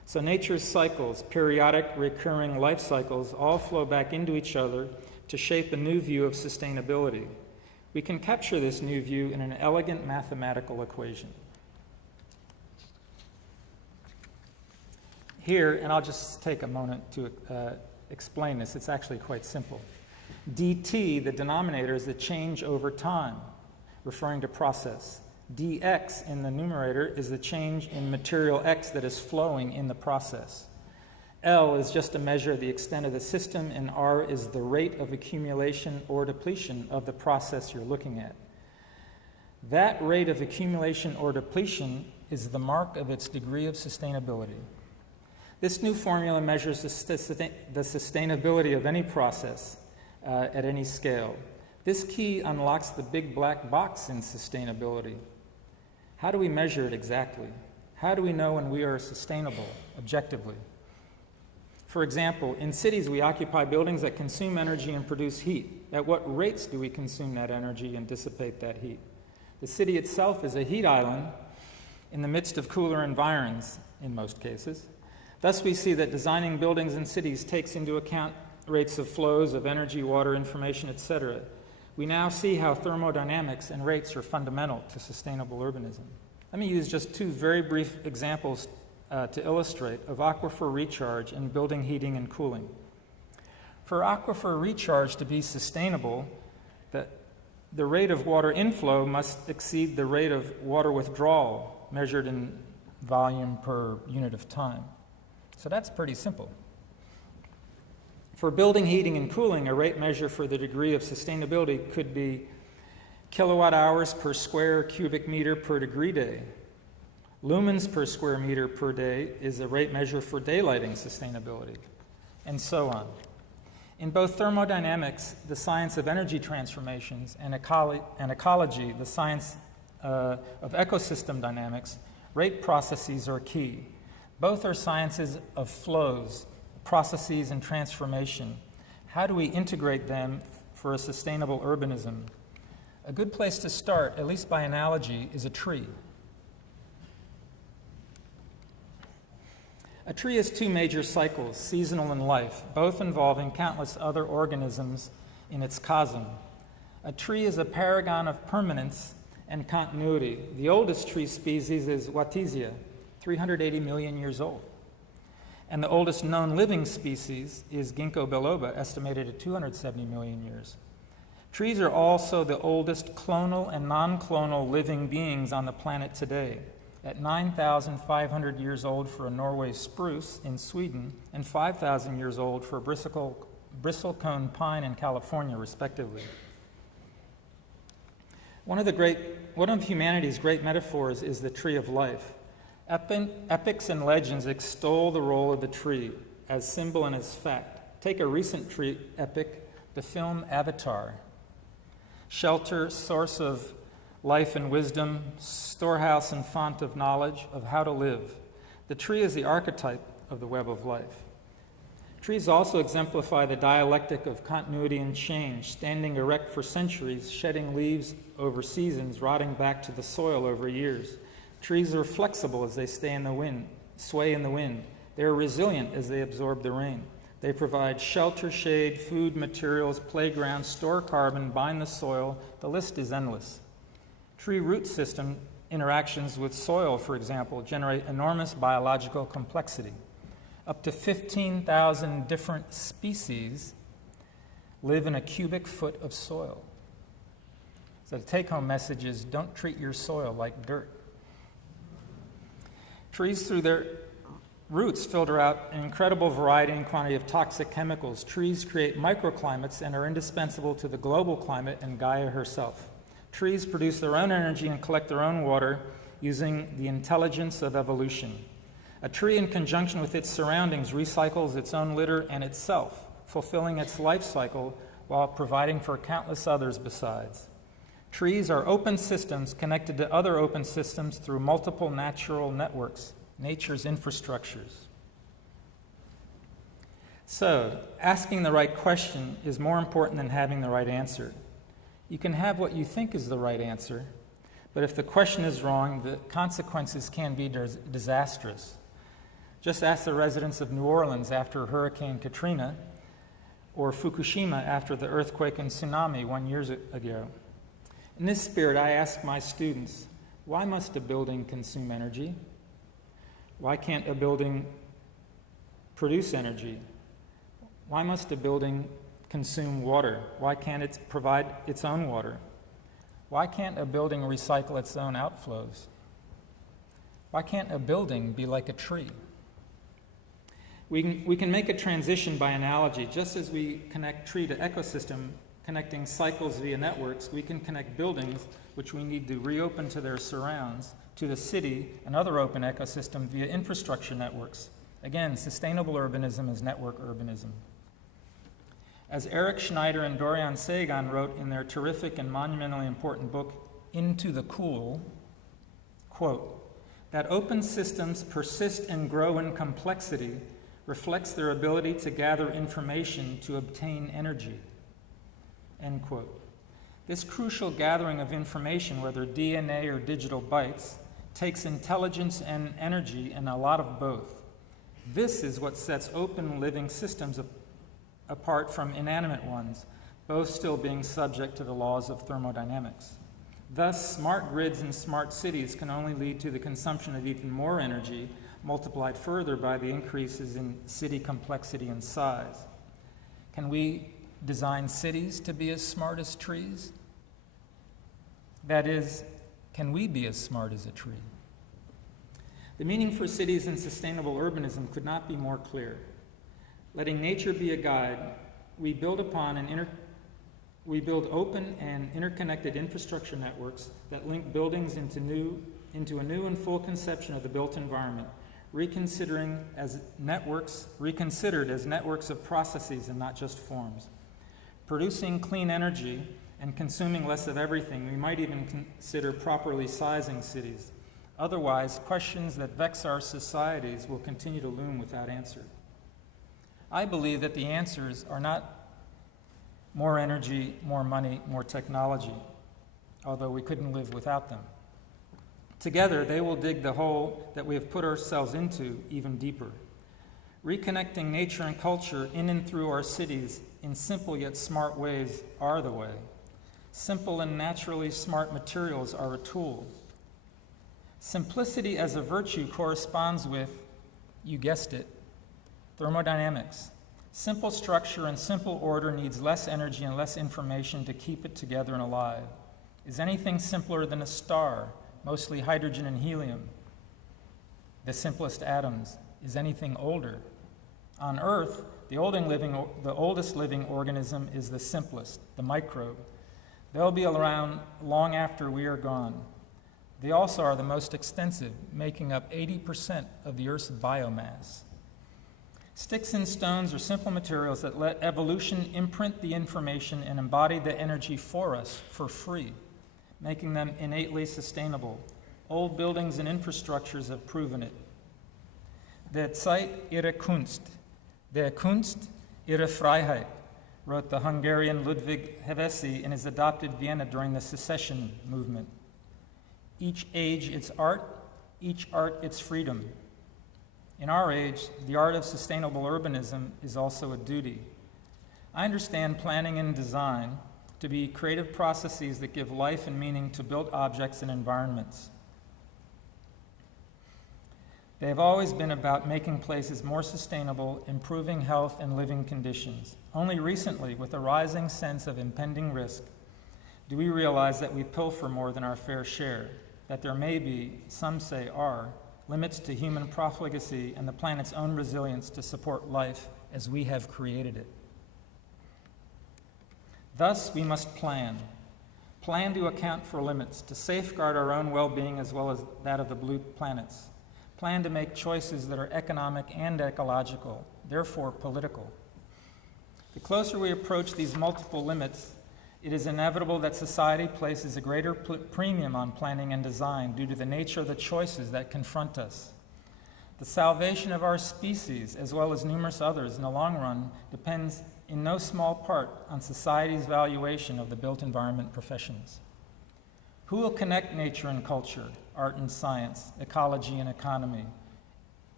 So nature's cycles, periodic recurring life cycles, all flow back into each other to shape a new view of sustainability. We can capture this new view in an elegant mathematical equation. Here, and I'll just take a moment to explain this, it's actually quite simple. dt, the denominator, is the change over time, referring to process. dx in the numerator is the change in material x that is flowing in the process. L is just a measure of the extent of the system, and R is the rate of accumulation or depletion of the process you're looking at. That rate of accumulation or depletion is the mark of its degree of sustainability. This new formula measures the sustainability of any process at any scale. This key unlocks the big black box in sustainability. How do we measure it exactly? How do we know when we are sustainable, objectively? For example, in cities we occupy buildings that consume energy and produce heat. At what rates do we consume that energy and dissipate that heat? The city itself is a heat island in the midst of cooler environs, in most cases. Thus we see that designing buildings and cities takes into account rates of flows of energy, water, information, etc. We now see how thermodynamics and rates are fundamental to sustainable urbanism. Let me use just two very brief examples to illustrate of aquifer recharge and building heating and cooling. For aquifer recharge to be sustainable, the rate of water inflow must exceed the rate of water withdrawal, measured in volume per unit of time. So that's pretty simple. For building heating and cooling, a rate measure for the degree of sustainability could be kilowatt hours per square cubic meter per degree day. Lumens per square meter per day is a rate measure for daylighting sustainability, and so on. In both thermodynamics, the science of energy transformations, and ecology, the science of ecosystem dynamics, rate processes are key. Both are sciences of flows, processes, and transformation. How do we integrate them for a sustainable urbanism? A good place to start, at least by analogy, is a tree. A tree has two major cycles, seasonal and life, both involving countless other organisms in its cosm. A tree is a paragon of permanence and continuity. The oldest tree species is Wattesia, 380 million years old. And the oldest known living species is Ginkgo biloba, estimated at 270 million years. Trees are also the oldest clonal and non-clonal living beings on the planet today, at 9,500 years old for a Norway spruce in Sweden and 5,000 years old for a bristlecone pine in California, respectively. One of humanity's great metaphors is the tree of life. Epics and legends extol the role of the tree as symbol and as fact. Take a recent tree epic, the film Avatar. Shelter, source of life and wisdom, storehouse and font of knowledge of how to live. The tree is the archetype of the web of life. Trees also exemplify the dialectic of continuity and change, standing erect for centuries, shedding leaves over seasons, rotting back to the soil over years. Trees are flexible as they sway in the wind. They are resilient as they absorb the rain. They provide shelter, shade, food, materials, playgrounds, store carbon, bind the soil. The list is endless. Tree root system interactions with soil, for example, generate enormous biological complexity. Up to 15,000 different species live in a cubic foot of soil. So the take-home message is don't treat your soil like dirt. Trees, through their roots, filter out an incredible variety and quantity of toxic chemicals. Trees create microclimates and are indispensable to the global climate and Gaia herself. Trees produce their own energy and collect their own water using the intelligence of evolution. A tree, in conjunction with its surroundings, recycles its own litter and itself, fulfilling its life cycle while providing for countless others besides. Trees are open systems connected to other open systems through multiple natural networks, nature's infrastructures. So, asking the right question is more important than having the right answer. You can have what you think is the right answer, but if the question is wrong, the consequences can be disastrous. Just ask the residents of New Orleans after Hurricane Katrina or Fukushima after the earthquake and tsunami 1 year ago. In this spirit, I ask my students, why must a building consume energy? Why can't a building produce energy? Why must a building consume water? Why can't it provide its own water? Why can't a building recycle its own outflows? Why can't a building be like a tree? We can make a transition by analogy. Just as we connect tree to ecosystem, connecting cycles via networks, we can connect buildings, which we need to reopen to their surrounds, to the city and other open ecosystem via infrastructure networks. Again, sustainable urbanism is network urbanism. As Eric Schneider and Dorian Sagan wrote in their terrific and monumentally important book, Into the Cool, quote, that open systems persist and grow in complexity reflects their ability to gather information to obtain energy, end quote. This crucial gathering of information, whether DNA or digital bytes, takes intelligence and energy and a lot of both. This is what sets open living systems apart from inanimate ones, both still being subject to the laws of thermodynamics. Thus, smart grids and smart cities can only lead to the consumption of even more energy, multiplied further by the increases in city complexity and size. Can we design cities to be as smart as trees? That is, can we be as smart as a tree? The meaning for cities and sustainable urbanism could not be more clear. Letting nature be a guide, we build open and interconnected infrastructure networks that link buildings into a new and full conception of the built environment, reconsidered as networks of processes and not just forms. Producing clean energy and consuming less of everything, we might even consider properly sizing cities. Otherwise, questions that vex our societies will continue to loom without answer. I believe that the answers are not more energy, more money, more technology, although we couldn't live without them. Together, they will dig the hole that we have put ourselves into even deeper. Reconnecting nature and culture in and through our cities in simple yet smart ways are the way. Simple and naturally smart materials are a tool. Simplicity as a virtue corresponds with, you guessed it, thermodynamics. Simple structure and simple order needs less energy and less information to keep it together and alive. Is anything simpler than a star, mostly hydrogen and helium? The simplest atoms. Is anything older? On Earth, the oldest living organism is the simplest, the microbe. They'll be around long after we are gone. They also are the most extensive, making up 80% of the Earth's biomass. Sticks and stones are simple materials that let evolution imprint the information and embody the energy for us for free, making them innately sustainable. Old buildings and infrastructures have proven it. Der Zeit ihre Kunst, der Kunst ihre Freiheit, wrote the Hungarian Ludwig Hevesi in his adopted Vienna during the secession movement. Each age its art, each art its freedom. In our age, the art of sustainable urbanism is also a duty. I understand planning and design to be creative processes that give life and meaning to built objects and environments. They have always been about making places more sustainable, improving health and living conditions. Only recently, with a rising sense of impending risk, do we realize that we pilfer more than our fair share, that there may be, some say are, limits to human profligacy and the planet's own resilience to support life as we have created it. Thus, we must plan to account for limits, to safeguard our own well-being as well as that of the blue planets. Plan to make choices that are economic and ecological, therefore political. The closer we approach these multiple limits, it is inevitable that society places a greater premium on planning and design due to the nature of the choices that confront us. The salvation of our species, as well as numerous others in the long run, depends in no small part on society's valuation of the built environment professions. Who will connect nature and culture, art and science, ecology and economy,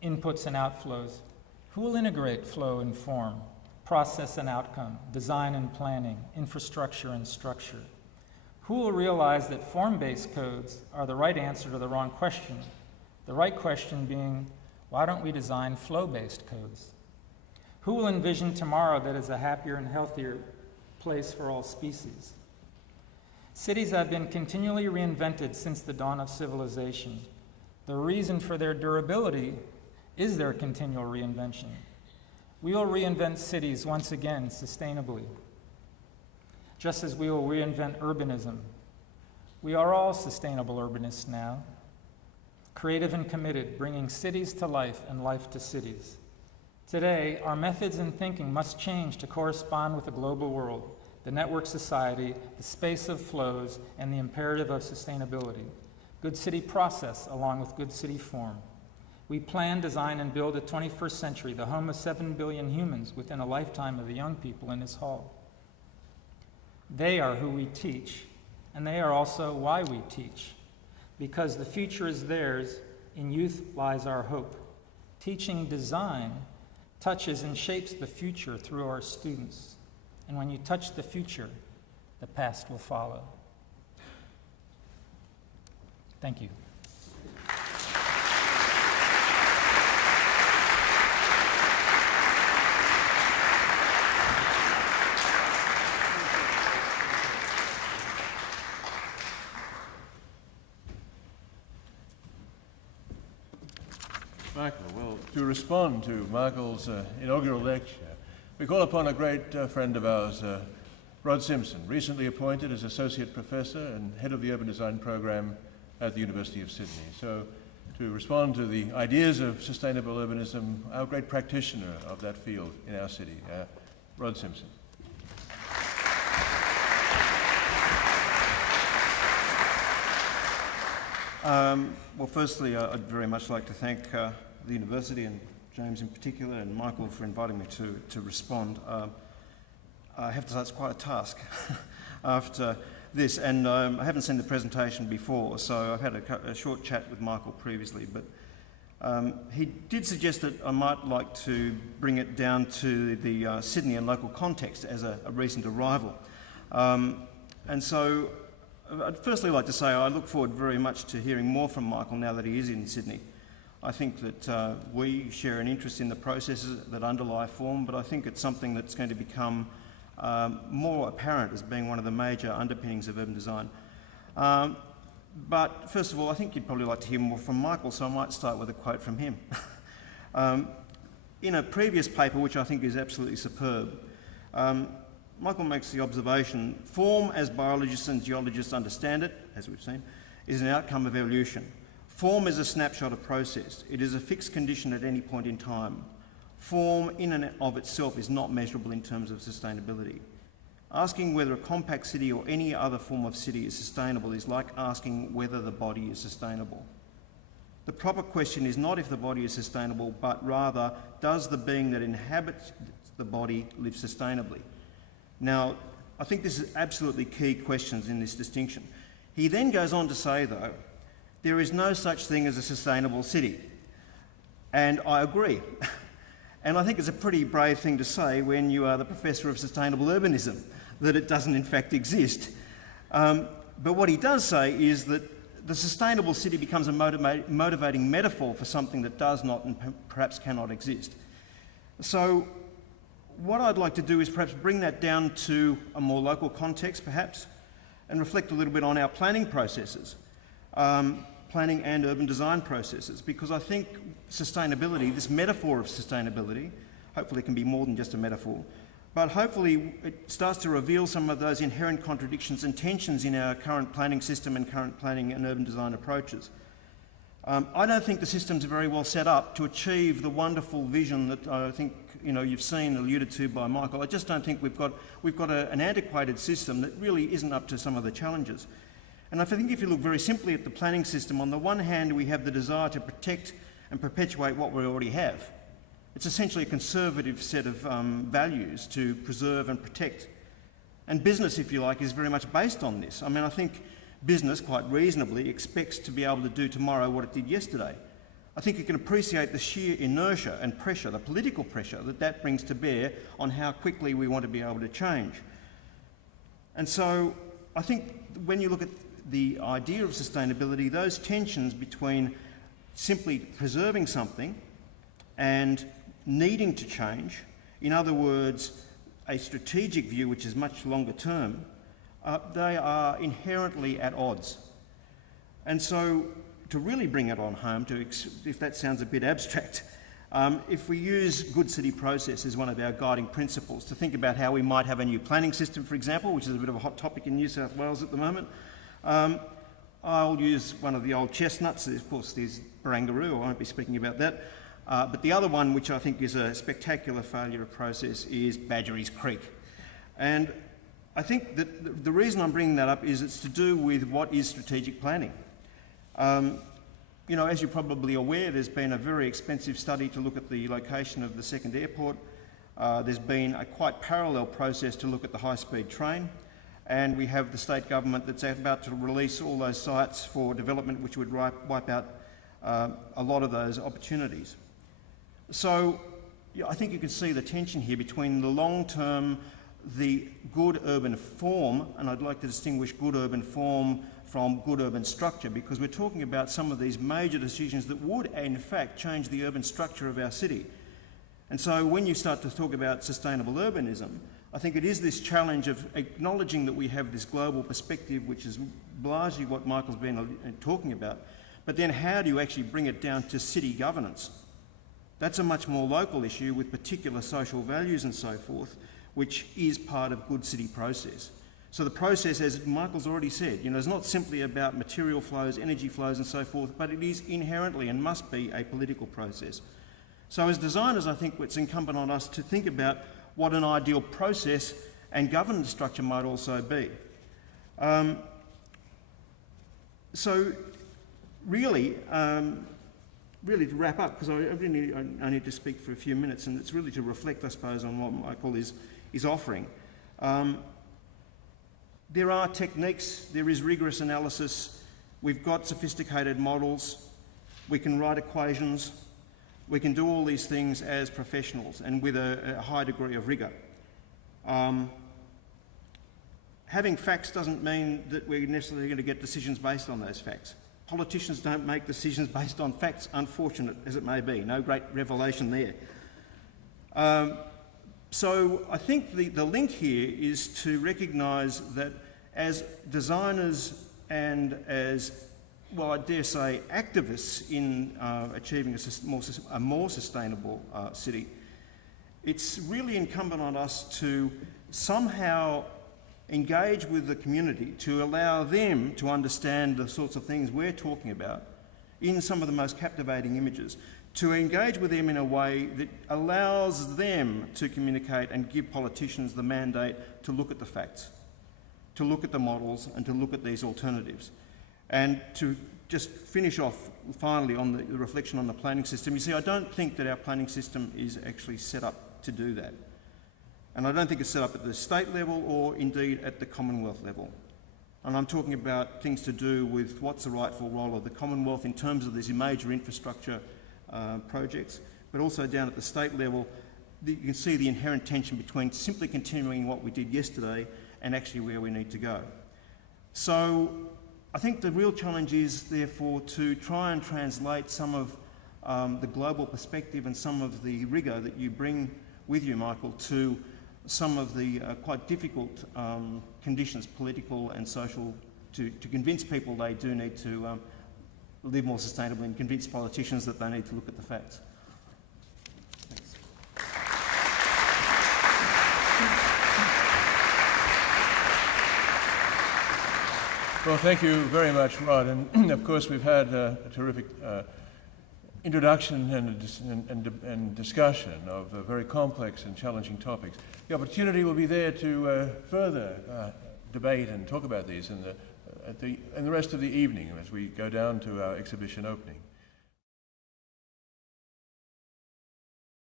inputs and outflows? Who will integrate flow and form, process and outcome, design and planning, infrastructure and structure? Who will realize that form-based codes are the right answer to the wrong question? The right question being, why don't we design flow-based codes? Who will envision tomorrow that is a happier and healthier place for all species? Cities have been continually reinvented since the dawn of civilization. The reason for their durability is their continual reinvention. We will reinvent cities once again sustainably, just as we will reinvent urbanism. We are all sustainable urbanists now, creative and committed, bringing cities to life and life to cities. Today, our methods and thinking must change to correspond with the global world, the network society, the space of flows, and the imperative of sustainability. Good city process along with good city form. We plan, design, and build a 21st century, the home of 7 billion humans within a lifetime of the young people in this hall. They are who we teach, and they are also why we teach. Because the future is theirs, in youth lies our hope. Teaching design touches and shapes the future through our students. And when you touch the future, the past will follow. Thank you. Michael, well, to respond to Michael's inaugural lecture, we call upon a great friend of ours, Rod Simpson, recently appointed as Associate Professor and Head of the Urban Design Program at the University of Sydney. So, to respond to the ideas of sustainable urbanism, our great practitioner of that field in our city, Rod Simpson. Well, firstly, I'd very much like to thank the university and James in particular and Michael for inviting me to respond. I have to say it's quite a task after this, and I haven't seen the presentation before, so I've had a short chat with Michael previously, but he did suggest that I might like to bring it down to the Sydney and local context as a recent arrival. And so I'd firstly like to say I look forward very much to hearing more from Michael now that he is in Sydney. I think that we share an interest in the processes that underlie form, but I think it's something that's going to become more apparent as being one of the major underpinnings of urban design. But first of all, I think you'd probably like to hear more from Michael, so I might start with a quote from him. In a previous paper, which I think is absolutely superb, Michael makes the observation, form as biologists and geologists understand it, as we've seen, is an outcome of evolution. Form is a snapshot of process. It is a fixed condition at any point in time. Form in and of itself is not measurable in terms of sustainability. Asking whether a compact city or any other form of city is sustainable is like asking whether the body is sustainable. The proper question is not if the body is sustainable, but rather, does the being that inhabits the body live sustainably? Now, I think this is absolutely key questions in this distinction. He then goes on to say, though, there is no such thing as a sustainable city. And I agree. And I think it's a pretty brave thing to say when you are the professor of sustainable urbanism, that it doesn't in fact exist. But what he does say is that the sustainable city becomes a motivating metaphor for something that does not and perhaps cannot exist. So what I'd like to do is perhaps bring that down to a more local context, perhaps, and reflect a little bit on our planning processes, planning and urban design processes, because I think sustainability, this metaphor of sustainability, hopefully it can be more than just a metaphor, but hopefully it starts to reveal some of those inherent contradictions and tensions in our current planning system and current planning and urban design approaches. I don't think the systems are very well set up to achieve the wonderful vision that I think you've seen alluded to by Michael. I just don't think we've got an antiquated system that really isn't up to some of the challenges. And I think if you look very simply at the planning system, on the one hand we have the desire to protect and perpetuate what we already have. It's essentially a conservative set of values to preserve and protect. And business, if you like, is very much based on this. I mean, I think business, quite reasonably, expects to be able to do tomorrow what it did yesterday. I think you can appreciate the sheer inertia and pressure, the political pressure that brings to bear on how quickly we want to be able to change. And so I think when you look at the idea of sustainability, those tensions between simply preserving something and needing to change, in other words, a strategic view which is much longer term, they are inherently at odds. And so to really bring it on home, if that sounds a bit abstract, if we use good city process as one of our guiding principles to think about how we might have a new planning system, for example, which is a bit of a hot topic in New South Wales at the moment, I'll use one of the old chestnuts. Of course, there's Barangaroo, I won't be speaking about that. But the other one, which I think is a spectacular failure of process, is Badgerys Creek. And I think that the reason I'm bringing that up is it's to do with what is strategic planning. You know, as you're probably aware, there's been a very expensive study to look at the location of the second airport. There's been a quite parallel process to look at the high-speed train. And we have the state government that's about to release all those sites for development, which would wipe out a lot of those opportunities. So yeah, I think you can see the tension here between the long-term, the good urban form, and I'd like to distinguish good urban form from good urban structure, because we're talking about some of these major decisions that would, in fact, change the urban structure of our city. And so when you start to talk about sustainable urbanism, I think it is this challenge of acknowledging that we have this global perspective, which is largely what Michael's been talking about, but then how do you actually bring it down to city governance? That's a much more local issue with particular social values and so forth, which is part of good city process. So the process, as Michael's already said, you know, is not simply about material flows, energy flows and so forth, but it is inherently and must be a political process. So as designers, I think it's incumbent on us to think about what an ideal process and governance structure might also be. So really to wrap up, because I need to speak for a few minutes, and it's really to reflect, I suppose, on what Michael is offering. There are techniques, there is rigorous analysis, we've got sophisticated models, we can write equations, we can do all these things as professionals and with a high degree of rigour. Having facts doesn't mean that we're necessarily going to get decisions based on those facts. Politicians don't make decisions based on facts, unfortunate as it may be. No great revelation there. So I think the link here is to recognise that as designers and as, well, I dare say, activists in achieving a more sustainable city, it's really incumbent on us to somehow engage with the community, to allow them to understand the sorts of things we're talking about in some of the most captivating images, to engage with them in a way that allows them to communicate and give politicians the mandate to look at the facts, to look at the models and to look at these alternatives. And to just finish off finally on the reflection on the planning system, you see, I don't think that our planning system is actually set up to do that. And I don't think it's set up at the state level or indeed at the Commonwealth level. And I'm talking about things to do with what's the rightful role of the Commonwealth in terms of these major infrastructure projects, but also down at the state level, you can see the inherent tension between simply continuing what we did yesterday and actually where we need to go. So I think the real challenge is, therefore, to try and translate some of the global perspective and some of the rigour that you bring with you, Michael, to some of the quite difficult conditions, political and social, to convince people they do need to live more sustainably and convince politicians that they need to look at the facts. Thanks. Well, thank you very much, Rod. And of course, we've had a terrific introduction and discussion of very complex and challenging topics. The opportunity will be there to further debate and talk about these in the rest of the evening as we go down to our exhibition opening.